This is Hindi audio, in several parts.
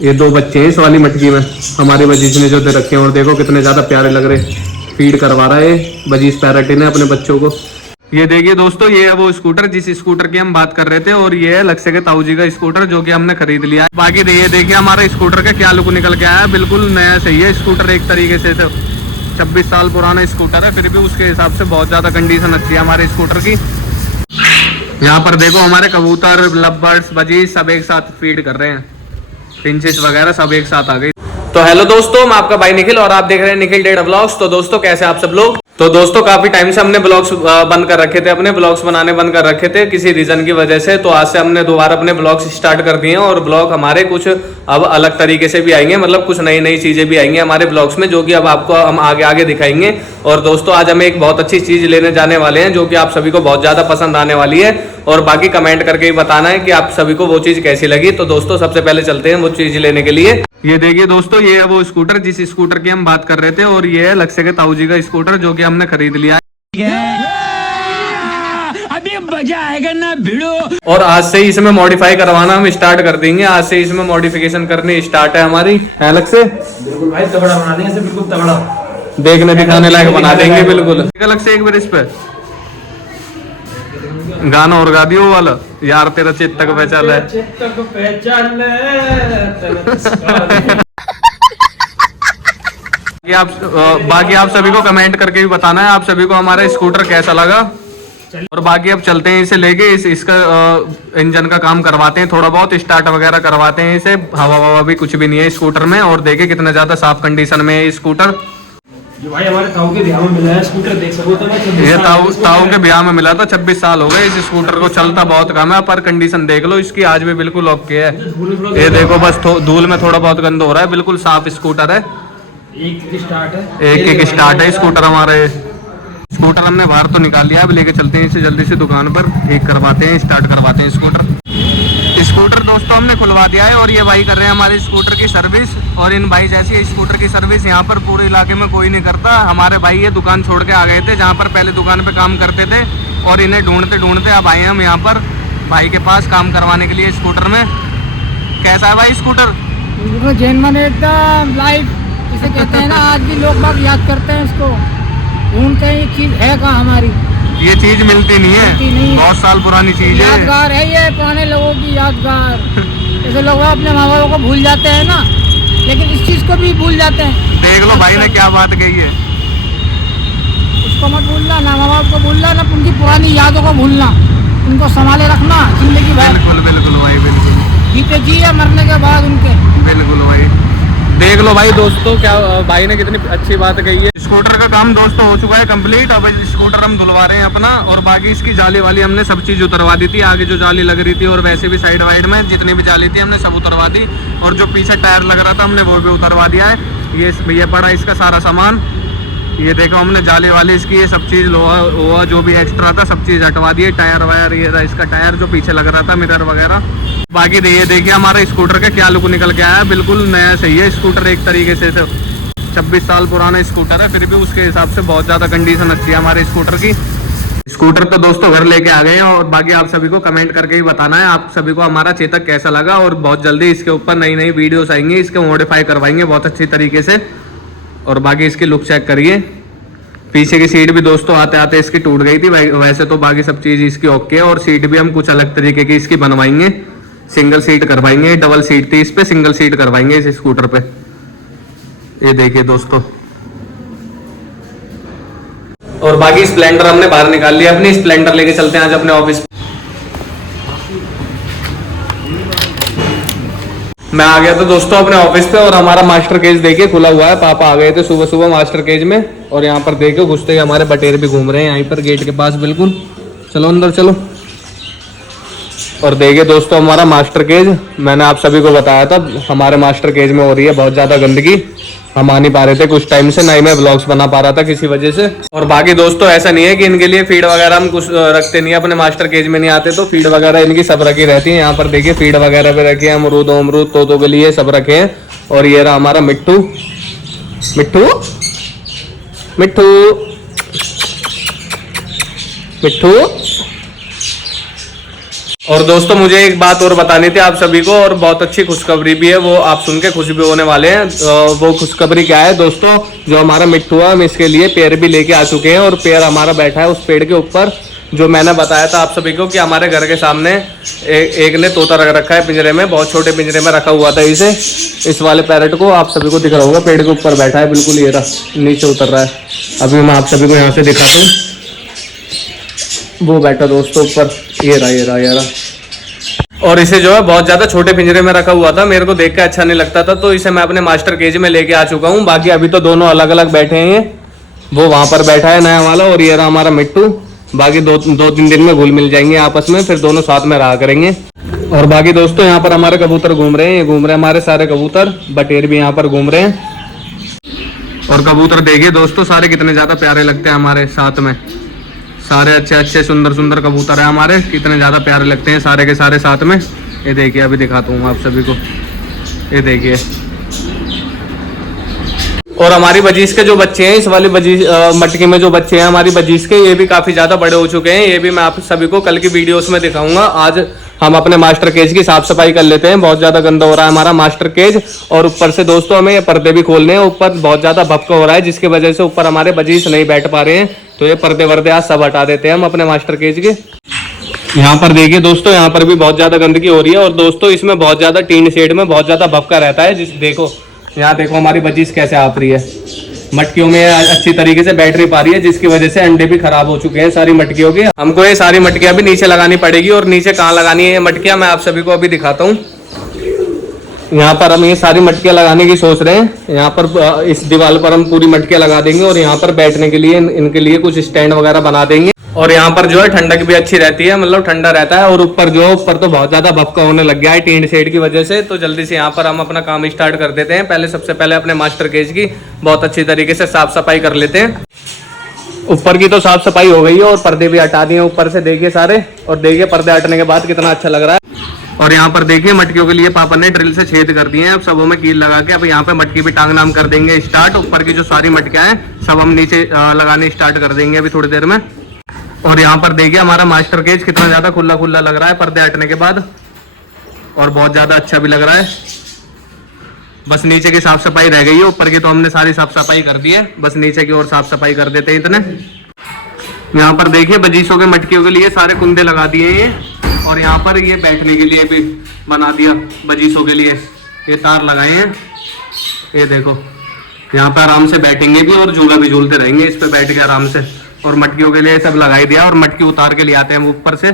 ये दो बच्चे हैं इस वाली मटकी में, हमारे बजीज ने जो दे रखे हैं, और देखो कितने ज्यादा प्यारे लग रहे। फीड करवा रहा है बजीज पैरेट ने अपने बच्चों को। ये देखिए दोस्तों, ये है वो स्कूटर जिस स्कूटर की हम बात कर रहे थे, और ये है लक्ष्य के ताऊ जी का स्कूटर जो कि हमने खरीद लिया है। बाकी ये देखिए हमारा स्कूटर का क्या लुक निकल के आया, बिल्कुल नया सही है स्कूटर एक तरीके से। 26 साल पुराना स्कूटर है, फिर भी उसके हिसाब से बहुत ज्यादा कंडीशन अच्छी है हमारे स्कूटर की। यहाँ पर देखो हमारे कबूतर, लवबर्ड्स, बजीज सब एक साथ फीड कर रहे हैं, पिंचेस वगैरह सब एक साथ आ गई। तो हेलो दोस्तों, मैं आपका भाई निखिल और आप देख रहे हैं निखिल डेटा ब्लॉग्स। तो दोस्तों कैसे आप सब लोग। तो दोस्तों काफी टाइम से हमने ब्लॉग्स बंद कर रखे थे, अपने ब्लॉग्स बनाने बंद कर रखे थे किसी रीजन की वजह से। तो आज से हमने दोबारा अपने ब्लॉग्स स्टार्ट कर दिए हैं, और ब्लॉग हमारे कुछ अब अलग तरीके से भी आएंगे, मतलब कुछ नई नई चीजें भी आएंगी हमारे ब्लॉग्स में, जो कि अब आपको हम आगे आगे दिखाएंगे। और दोस्तों आज हम एक बहुत अच्छी चीज लेने जाने वाले हैं, जो कि आप सभी को बहुत ज्यादा पसंद आने वाली है, और बाकी कमेंट करके ही बताना है कि आप सभी को वो चीज कैसी लगी। तो दोस्तों सबसे पहले चलते हैं वो चीज लेने के लिए। ये देखिए दोस्तों, ये है वो स्कूटर जिस स्कूटर की हम बात कर रहे थे, और ये है लक्ष्य के ताऊ जी का स्कूटर जो कि हमने खरीद लिया है। अभी मजा आएगा ना भिड़ो। और आज से ही इसमें मॉडिफाई करवाना हम स्टार्ट कर देंगे, आज से इसमें मॉडिफिकेशन करनी स्टार्ट है हमारी। है लक्ष्य? बिल्कुल भाई, तगड़ा बना देंगे इसे, बिल्कुल तगड़ा, देखने दिखाने लायक बना देंगे बिल्कुल। लक्ष्य एक बार इस पे गाना और गा दियो वाला, यार तेरा चेतक पहचान है। चेतक पहचान बाकी आप सभी को कमेंट करके भी बताना है आप सभी को हमारा स्कूटर कैसा लगा। और बाकी अब चलते हैं इसे लेके, इसका इंजन का काम करवाते हैं, थोड़ा बहुत स्टार्ट वगैरह करवाते हैं इसे। हवा भी कुछ भी नहीं है स्कूटर में, और देखिए कितना ज्यादा साफ कंडीशन में है स्कूटर। जो भाई हमारे ताऊ के ब्याह में मिला है स्कूटर, देख सको तो ये ताऊ के ब्याह में मिला था, 26 साल हो गए इस स्कूटर को, चलता बहुत कम है, पर कंडीशन देख लो इसकी आज भी बिल्कुल ओके है। ये देखो बस धूल में थोड़ा बहुत गंद हो रहा है, बिल्कुल साफ स्कूटर है, एक स्टार्ट है स्कूटर हमारे। स्कूटर हमने बाहर तो निकाल लिया, अब लेके चलते हैं इसे जल्दी से दुकान पर, ठीक करवाते हैं, स्टार्ट करवाते हैं स्कूटर दोस्तों हमने खुलवा दिया है, और ये भाई कर रहे हैं हमारे स्कूटर की सर्विस। और इन भाई जैसी स्कूटर की सर्विस यहाँ पर पूरे इलाके में कोई नहीं करता। हमारे भाई ये दुकान छोड़ के आ गए थे जहाँ पर पहले दुकान पे काम करते थे, और इन्हें ढूंढते ढूंढते अब आए हम यहाँ पर भाई के पास काम करवाने के लिए स्कूटर में। कैसा है भाई स्कूटर? जेनवन एकदम लाइफ इसे कहते हैं ना, आज भी लोग बाग याद करते हैं इसको, ढूंढते हैं ये चीज है कहाँ हमारी। ये चीज मिलती नहीं है, बहुत साल पुरानी चीज है, यादगार है ये, पुराने लोगों की यादगार। जैसे लोग अपने माँ बाप को भूल जाते हैं ना, लेकिन इस चीज को भी भूल जाते हैं। देख लो भाई ने क्या बात कही है, उसको मत भूलना, ना माँ बाप को भूलना, ना उनकी पुरानी यादों को भूलना, उनको संभाले रखना जिंदगी भर। बिल्कुल बिल्कुल भाई, बिल्कुल जीते जी है मरने के बाद उनके। बिल्कुल भाई, देख लो भाई दोस्तों क्या भाई ने कितनी अच्छी बात कही है। स्कूटर का काम दोस्तों हो चुका है कंप्लीट, अब स्कूटर हम धुलवा रहे हैं अपना, और बाकी इसकी जाली वाली हमने सब चीज उतरवा दी थी, आगे जो जाली लग रही थी और वैसे भी साइड वाइड में जितनी भी जाली थी हमने सब उतरवा दी, और जो पीछे टायर लग रहा था हमने वो भी उतरवा दिया है। ये पड़ा इसका सारा सामान, ये देखो हमने जाली वाली इसकी ये सब चीज लोहा जो भी एक्स्ट्रा था सब चीज हटवा दिए, टायर वायर, ये रहा इसका टायर जो पीछे लग रहा था, मिरर वगैरह। बाकी ये देखिए हमारा स्कूटर का क्या लुक निकल के आया, बिल्कुल नया सही है स्कूटर एक तरीके से। 26 साल पुराना स्कूटर है, फिर भी उसके हिसाब से बहुत ज्यादा कंडीशन अच्छी है हमारे स्कूटर की। स्कूटर तो दोस्तों घर लेके आ गए हैं, और बाकी आप सभी को कमेंट करके ही बताना है आप सभी को हमारा चेतक कैसा लगा, और बहुत जल्दी इसके ऊपर नई नई वीडियोस आएंगी, इसके मॉडिफाई करवाएंगे बहुत अच्छी तरीके से। और बाकी इसकी लुक चेक करिए, पीछे की सीट भी दोस्तों आते आते इसकी टूट गई थी, वैसे तो बाकी सब चीज इसकी ओके है, और सीट भी हम कुछ अलग तरीके की इसकी बनवाएंगे, सिंगल सीट करवाएंगे, डबल सीट थी इस पे, सिंगल सीट करवाएंगे इस स्कूटर पे। ये देखिए दोस्तों, और बाकी स्प्लेंडर हमने बाहर निकाल लिया अपनी, स्प्लेंडर लेके चलते हैं आज अपने ऑफिस। मैं आ गया था दोस्तों अपने ऑफिस पे, और हमारा मास्टर केज देखिए खुला हुआ है, पापा आ गए थे सुबह सुबह मास्टर केज में, और यहाँ पर देखिए घुसते ही हमारे बटेर भी घूम रहे हैं यहीं पर गेट के पास बिल्कुल। चलो अंदर चलो। और देखिए दोस्तों हमारा मास्टर केज, मैंने आप सभी को बताया था हमारे मास्टर केज में हो रही है बहुत ज्यादा गंदगी, हम आ नहीं पा रहे थे कुछ टाइम से, ना ही मैं ब्लॉग्स बना पा रहा था किसी वजह से। और बाकी दोस्तों ऐसा नहीं है कि इनके लिए फीड वगैरह हम कुछ रखते नहीं है, अपने मास्टर केज में नहीं आते तो फीड वगैरह इनकी सब रखी रहती है। यहाँ पर देखिए फीड वगैरह भी रखी है, अमरूद तोतों के लिए सब रखे हैं। और ये रहा हमारा मिट्टू, मिट्टू मिट्टू मिट्टू। और दोस्तों मुझे एक बात और बतानी थी आप सभी को, और बहुत अच्छी खुशखबरी भी है, वो आप सुन के खुश भी होने वाले हैं। वो खुशखबरी क्या है दोस्तों, जो हमारा मिट्टू है हम इसके लिए पेड़ भी लेके आ चुके हैं, और पेड़ हमारा बैठा है उस पेड़ के ऊपर जो मैंने बताया था आप सभी को कि हमारे घर के सामने एक ने तोता रख रखा है पिंजरे में, बहुत छोटे पिंजरे में रखा हुआ था इसे। इस वाले पैरेट को आप सभी को दिख रहा होगा, पेड़ के ऊपर बैठा है बिल्कुल, ये रहा नीचे उतर रहा है। अभी मैं आप सभी को यहाँ से दिखाता हूँ, वो बैठा दोस्तों ऊपर, ये रहा। और इसे जो है बहुत ज्यादा छोटे पिंजरे में रखा हुआ था, मेरे को देख के अच्छा नहीं लगता था, तो इसे मैं अपने मास्टर केज में लेके आ चुका हूँ। बाकी अभी तो दोनों अलग अलग बैठे हैं, वो वहां पर बैठा है नया वाला, और ये रहा हमारा मिट्टू। बाकी दो तीन दिन में घुल मिल जाएंगे आपस में, फिर दोनों साथ में रहा करेंगे। और बाकी दोस्तों यहाँ पर हमारे कबूतर घूम रहे हैं, ये घूम रहे हैं हमारे सारे कबूतर, बटेर भी यहाँ पर घूम रहे हैं। और कबूतर देखिए दोस्तों सारे कितने ज्यादा प्यारे लगते हैं हमारे साथ में, सारे अच्छे सुंदर कबूतर है हमारे, कितने ज्यादा प्यारे लगते हैं सारे के सारे साथ में। ये देखिए अभी दिखाता हूँ आप सभी को, ये देखिए। और हमारी बजीज के जो बच्चे हैं, इस वाली बजीज मटकी में जो बच्चे हैं हमारी बजीज के, ये भी काफी ज्यादा बड़े हो चुके हैं। ये भी मैं आप सभी को कल की वीडियोस में दिखाऊंगा। आज हम अपने मास्टर केज की साफ सफाई कर लेते हैं, बहुत ज्यादा गंदा हो रहा है हमारा मास्टर केज। और ऊपर से दोस्तों हमें ये पर्दे भी खोलने हैं, ऊपर बहुत ज्यादा भपका हो रहा है, जिसकी वजह से ऊपर हमारे बजीज नहीं बैठ पा रहे हैं, तो ये पर्दे वर्दे आज सब हटा देते हैं हम अपने मास्टर केज के। यहाँ पर देखिए दोस्तों, यहाँ पर भी बहुत ज्यादा गंदगी हो रही है, और दोस्तों इसमें बहुत ज्यादा टीन शेड में बहुत ज्यादा भपका रहता है। जिस देखो यहाँ देखो हमारी बजीज कैसे आप रही है, मटकियों में अच्छी तरीके से बैठ नहीं पा रही है, जिसकी वजह से अंडे भी खराब हो चुके हैं सारी मटकियों के। हमको ये सारी मटकियां भी नीचे लगानी पड़ेगी, और नीचे कहाँ लगानी है ये मटकियां मैं आप सभी को अभी दिखाता हूँ। यहाँ पर हम ये सारी मटकियां लगाने की सोच रहे हैं, यहाँ पर इस दीवार पर हम पूरी मटकियां लगा देंगे, और यहाँ पर बैठने के लिए इनके लिए कुछ स्टैंड वगैरह बना देंगे। और यहाँ पर जो है ठंडक भी अच्छी रहती है, मतलब ठंडा रहता है। और ऊपर तो बहुत ज्यादा भपका होने लग गया है टीन शेड की वजह से, तो जल्दी से यहाँ पर हम अपना काम स्टार्ट कर देते हैं। पहले सबसे पहले अपने मास्टर केज की बहुत अच्छी तरीके से साफ सफाई कर लेते हैं। ऊपर की तो साफ सफाई हो गई है, और पर्दे भी हटा दिए ऊपर से देखिए सारे, और देखिए पर्दे हटने के बाद कितना अच्छा लग रहा है। और यहाँ पर देखिए मटकियों के लिए पापा ने ड्रिल से छेद कर दिए हैं, अब सबों में कील लगा के अब यहाँ पे मटकी भी टांग नाम कर देंगे स्टार्ट। ऊपर की जो सारी मटकियां हैं सब हम नीचे लगाने स्टार्ट कर देंगे अभी थोड़ी देर में। और यहाँ पर देखिए हमारा मास्टर केज कितना ज्यादा खुला खुला लग रहा है पर्दे हटने के बाद, और बहुत ज्यादा अच्छा भी लग रहा है। बस नीचे की साफ सफाई रह गई है, ऊपर की तो हमने सारी साफ सफाई कर दी है, बस नीचे की और साफ सफाई कर देते हैं इतने। यहाँ पर देखिए बजीसों के मटकियों के लिए सारे कुंदे लगा दिए हैं, और यहाँ पर ये बैठने के लिए भी बना दिया बजीसों के लिए, ये तार लगाए हैं। ये देखो यहाँ पे आराम से बैठेंगे भी, और झूला भी झूलते रहेंगे इस पे बैठ के आराम से। और मटकियों के लिए सब लगाई दिया, और मटकी उतार के लिए आते हैं ऊपर से।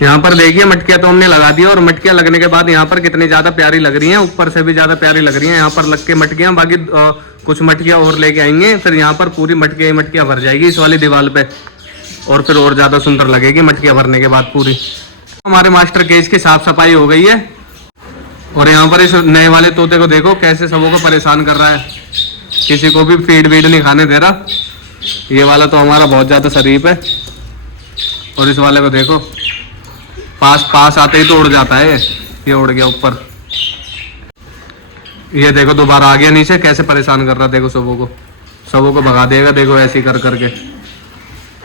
यहाँ पर देखिए मटकियां तो हमने लगा दी, और मटकियां लगने के बाद यहाँ पर कितनी ज्यादा प्यारी लग रही हैं, ऊपर से भी ज्यादा प्यारी लग रही हैं यहाँ पर लग के मटकियां। बाकी कुछ मटकियां और लेके आएंगे, फिर यहाँ पर पूरी मटकियां भर जाएगी इस वाली दीवार पे, और फिर और ज्यादा सुंदर लगेगी मटकियां भरने के बाद पूरी। हमारे मास्टर केज की साफ सफाई हो गई है, और यहाँ पर इस नए वाले तोते को देखो कैसे सबों को परेशान कर रहा है, किसी को भी फीड वीड नहीं खाने दे रहा। ये वाला तो हमारा बहुत ज्यादा शरीफ है, और इस वाले को देखो पास आते ही तो उड़ जाता है, ये उड़ गया ऊपर। ये देखो दोबारा आ गया नीचे, कैसे परेशान कर रहा है, देखो सबों को भगा देगा, देखो ऐसे ही कर करके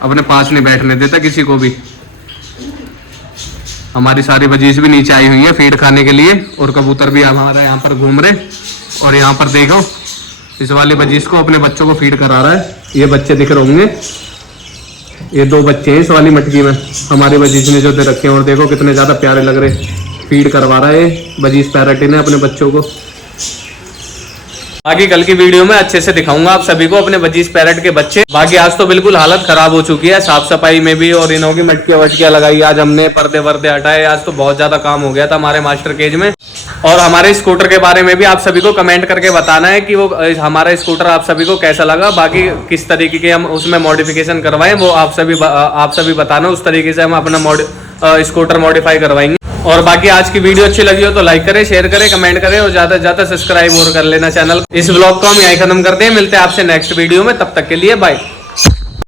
अपने पास नहीं बैठने देता किसी को भी। हमारी सारी बजीज भी नीचे आई हुई है फीड खाने के लिए, और कबूतर भी हमारा यहाँ पर घूम रहे। और यहाँ पर देखो इस वाली बजीज को अपने बच्चों को फीड करा रहा है, ये बच्चे दिख रहे होंगे, ये 2 बच्चे हैं इस वाली मटकी में हमारी बजीज ने जो दे रखे हैं, और देखो कितने ज्यादा प्यारे लग रहे, फीड करवा रहा है बजीज पैरेट ने अपने बच्चों को। बाकी कल की वीडियो में अच्छे से दिखाऊंगा आप सभी को अपने बजीज पैरेट के बच्चे। बाकी आज तो बिल्कुल हालत खराब हो चुकी है साफ सफाई में भी, और इनों की मटकियां वटकियां लगाई, आज हमने पर्दे वर्दे हटाए, आज तो बहुत ज्यादा काम हो गया था हमारे मास्टर केज में। और हमारे स्कूटर के बारे में भी आप सभी को कमेंट करके बताना है कि वो हमारा स्कूटर आप सभी को कैसा लगा, बाकी किस तरीके के हम उसमें मॉडिफिकेशन करवाएं वो आप सभी बताना, उस तरीके से हम अपना स्कूटर मॉडिफाई करवाएंगे। और बाकी आज की वीडियो अच्छी लगी हो तो लाइक करें, शेयर करें, कमेंट करें, और ज्यादा से ज्यादा सब्सक्राइब और कर लेना चैनल। इस ब्लॉग को हम यहीं खत्म करते हैं, मिलते हैं आपसे नेक्स्ट वीडियो में, तब तक के लिए बाय।